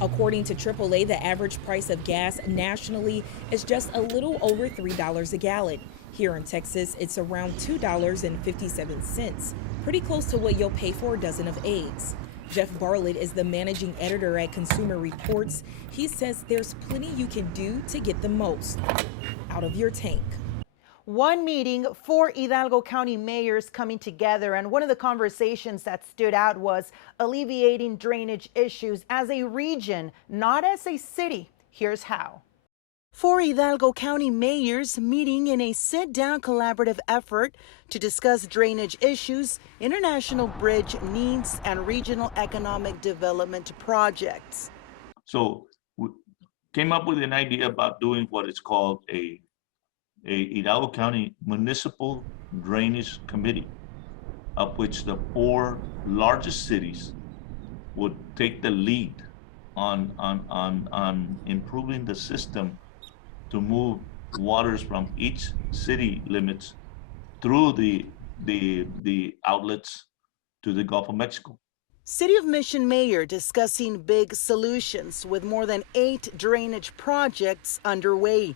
According to AAA, the average price of gas nationally is just a little over $3 a gallon. Here in Texas, it's around $2.57, pretty close to what you'll pay for a dozen of eggs. Jeff Bartlett is the managing editor at Consumer Reports. He says there's plenty you can do to get the most out of your tank. One meeting, 4 Hidalgo County mayors coming together, and one of the conversations that stood out was alleviating drainage issues as a region, not as a city. Here's how. 4 Hidalgo County mayors meeting in a sit-down collaborative effort to discuss drainage issues, international bridge needs, and regional economic development projects. So we came up with an idea about doing what is called a Hidalgo County Municipal Drainage Committee, of which the 4 largest cities would take the lead on improving the system to move waters from each city limits through the outlets to the Gulf of Mexico. City of Mission Mayor discussing big solutions with more than 8 drainage projects underway.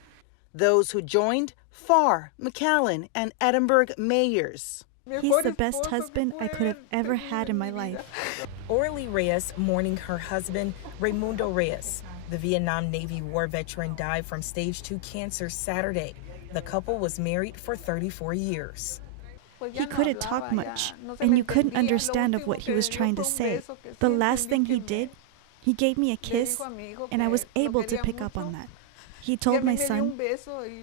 Those who joined, Farr, McAllen, and Edinburgh mayors. He's the best husband I could have ever had in my life. Orly Reyes mourning her husband, Raimundo Reyes. The Vietnam Navy war veteran died from stage 2 cancer Saturday. The couple was married for 34 years. He couldn't talk much, and you couldn't understand of what he was trying to say. The last thing he did, he gave me a kiss, and I was able to pick up on that. He told my son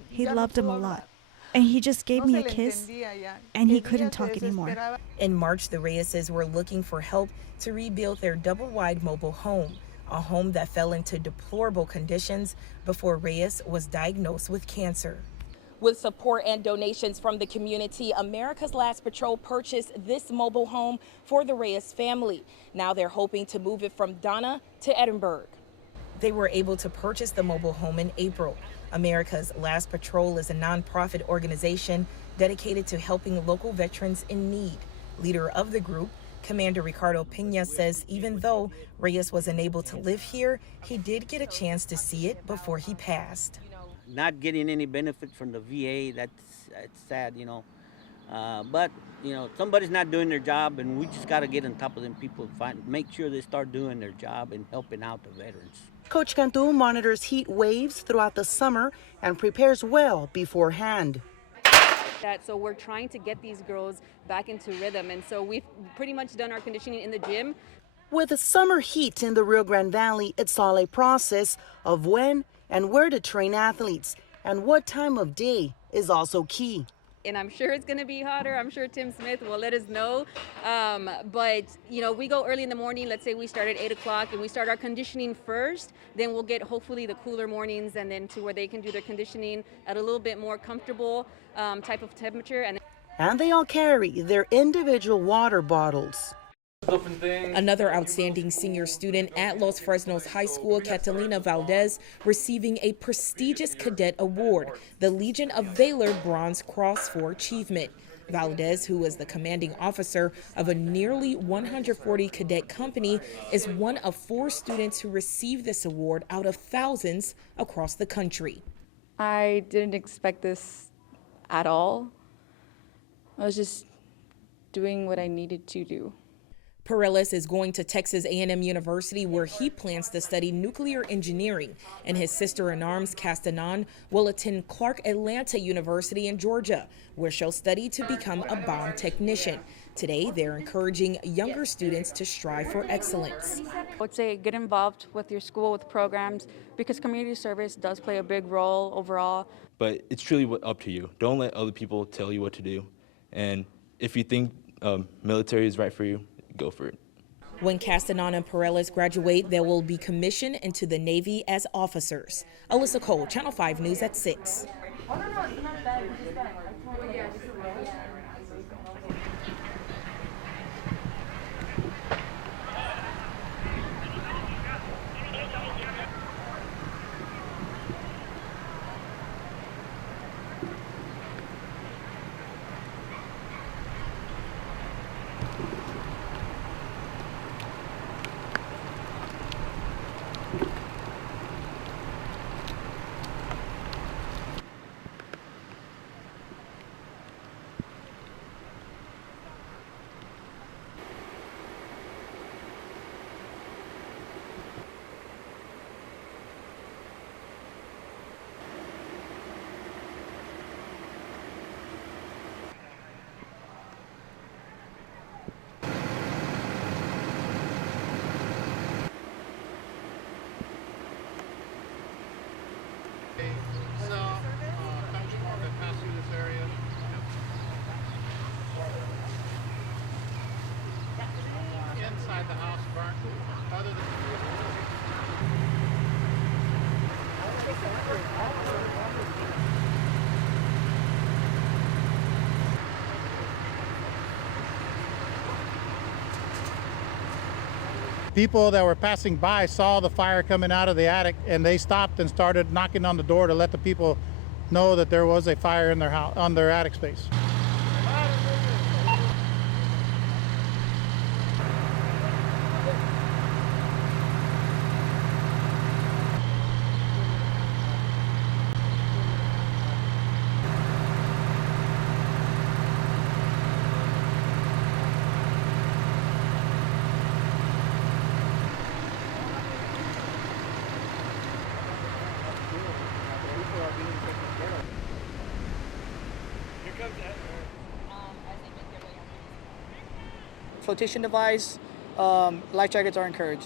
he loved him a lot, and he just gave me a kiss, and he couldn't talk anymore. In March, the Reyeses were looking for help to rebuild their double-wide mobile home, a home that fell into deplorable conditions before Reyes was diagnosed with cancer. With support and donations from the community, America's Last Patrol purchased this mobile home for the Reyes family. Now they're hoping to move it from Donna to Edinburgh. They were able to purchase the mobile home in April. America's Last Patrol is a nonprofit organization dedicated to helping local veterans in need. Leader of the group, Commander Ricardo Pena, says even though Reyes was unable to live here, he did get a chance to see it before he passed. Not getting any benefit from the VA, that's sad, you know. But, you know, somebody's not doing their job, and we just got to get on top of them people, make sure they start doing their job and helping out the veterans. Coach Cantu monitors heat waves throughout the summer and prepares well beforehand. So we're trying to get these girls back into rhythm, and so we've pretty much done our conditioning in the gym. With the summer heat in the Rio Grande Valley, it's all a process of when and where to train athletes, and what time of day is also key. And I'm sure it's going to be hotter. I'm sure Tim Smith will let us know. But, you know, we go early in the morning. Let's say we start at 8 o'clock and we start our conditioning first. Then we'll get hopefully the cooler mornings and then to where they can do their conditioning at a little bit more comfortable type of temperature. And they all carry their individual water bottles. Another outstanding senior student at Los Fresnos High School, Catalina Valdez, receiving a prestigious cadet award, the Legion of Valor Bronze Cross for Achievement. Valdez, who is the commanding officer of a nearly 140 cadet company, is one of 4 students who receive this award out of thousands across the country. I didn't expect this at all. I was just doing what I needed to do. Perales is going to Texas A&M University, where he plans to study nuclear engineering, and his sister-in-arms, Castanon, will attend Clark Atlanta University in Georgia, where she'll study to become a bomb technician. Today, they're encouraging younger students to strive for excellence. I would say get involved with your school, with programs, because community service does play a big role overall. But it's truly up to you. Don't let other people tell you what to do. And if you think military is right for you, go for it. When Castanon and Perales graduate, they will be commissioned into the Navy as officers. Alyssa Cole, Channel 5 News at 6. inside the house burnt, other than people that were passing by saw the fire coming out of the attic, and they stopped and started knocking on the door to let the people know that there was a fire in their house, on their attic space. Flotation device, life jackets are encouraged.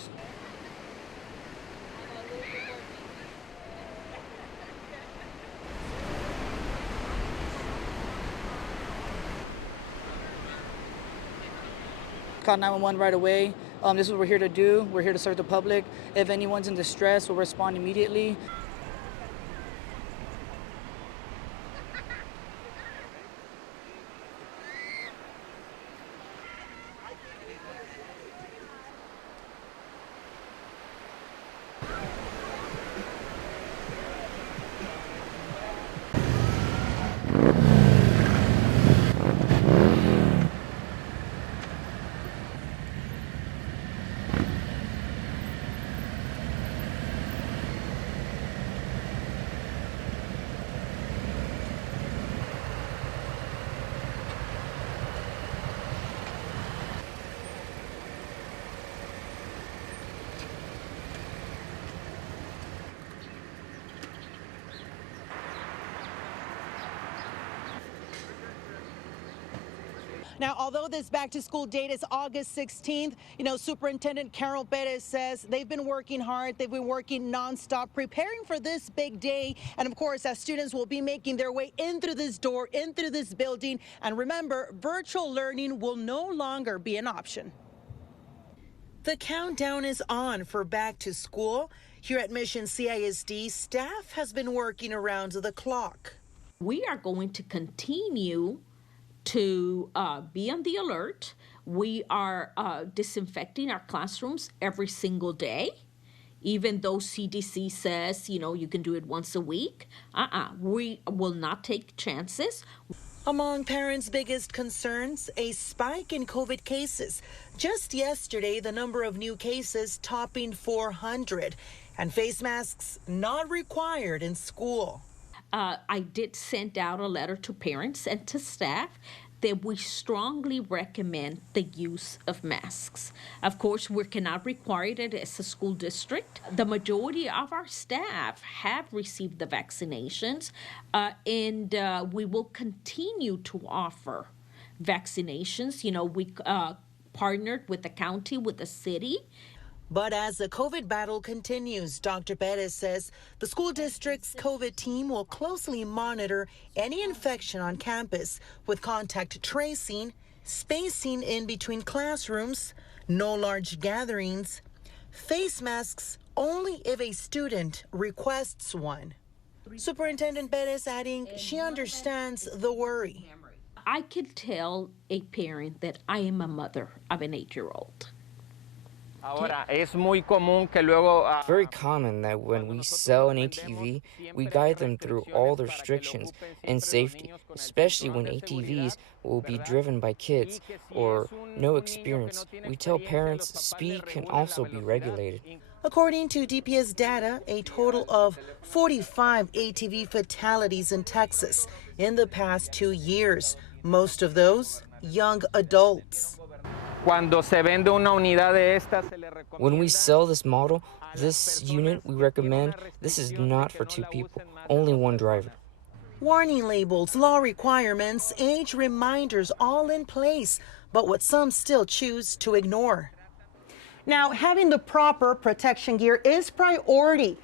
Call 911 right away. This is what we're here to do. We're here to serve the public. If anyone's in distress, we'll respond immediately. Now, although this back-to-school date is August 16th, Superintendent Carol Perez says they've been working hard. They've been working nonstop, preparing for this big day. And of course, as students will be making their way in through this door, in through this building. And remember, virtual learning will no longer be an option. The countdown is on for back to school. Here at Mission CISD, staff has been working around the clock. We are going to continue to be on the alert. We are disinfecting our classrooms every single day, even though CDC says, you can do it once a week. We will not take chances. Among parents' biggest concerns, a spike in COVID cases. Just yesterday, the number of new cases topping 400, and face masks not required in school. I did send out a letter to parents and to staff that we strongly recommend the use of masks. Of course, we cannot require it as a school district. The majority of our staff have received the vaccinations, and we will continue to offer vaccinations. We partnered with the county, with the city. But as the COVID battle continues, Dr. Perez says the school district's COVID team will closely monitor any infection on campus with contact tracing, spacing in between classrooms, no large gatherings, face masks only if a student requests one. Superintendent Perez adding she understands the worry. I can tell a parent that I am a mother of an 8-year-old. Very common that when we sell an ATV, we guide them through all the restrictions and safety, especially when ATVs will be driven by kids or no experience. We tell parents speed can also be regulated. According to DPS data, a total of 45 ATV fatalities in Texas in the past 2 years, most of those young adults. When we sell this model, this unit we recommend, this is not for 2 people, only 1 driver. Warning labels, law requirements, age reminders all in place, but what some still choose to ignore. Now, having the proper protection gear is priority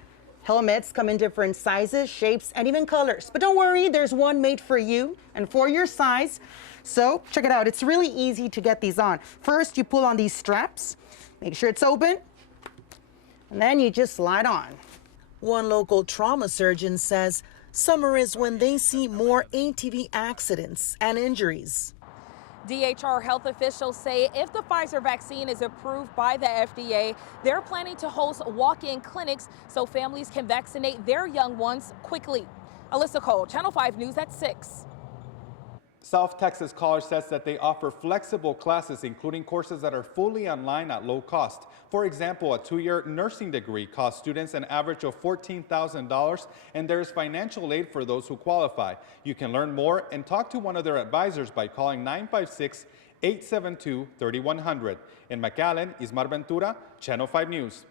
Helmets come in different sizes, shapes, and even colors. But don't worry, there's one made for you and for your size. So check it out. It's really easy to get these on. First, you pull on these straps, make sure it's open, and then you just slide on. One local trauma surgeon says summer is when they see more ATV accidents and injuries. DHR health officials say if the Pfizer vaccine is approved by the FDA, they're planning to host walk-in clinics so families can vaccinate their young ones quickly. Alyssa Cole, Channel 5 News at 6. South Texas College says that they offer flexible classes, including courses that are fully online at low cost. For example, a 2-year nursing degree costs students an average of $14,000, and there is financial aid for those who qualify. You can learn more and talk to one of their advisors by calling 956-872-3100. In McAllen, Ismar Ventura, Channel 5 News.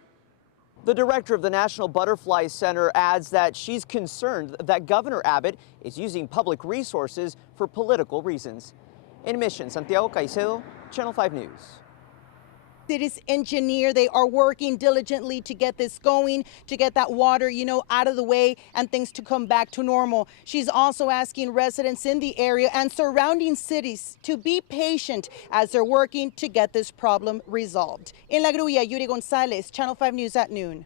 The director of the National Butterfly Center adds that she's concerned that Governor Abbott is using public resources for political reasons. In Mission, Santiago Caicedo, Channel 5 News. City's engineer, they are working diligently to get this going, to get that water, out of the way and things to come back to normal. She's also asking residents in the area and surrounding cities to be patient as they're working to get this problem resolved. In La Grulla, Yuri Gonzalez, Channel 5 News at noon.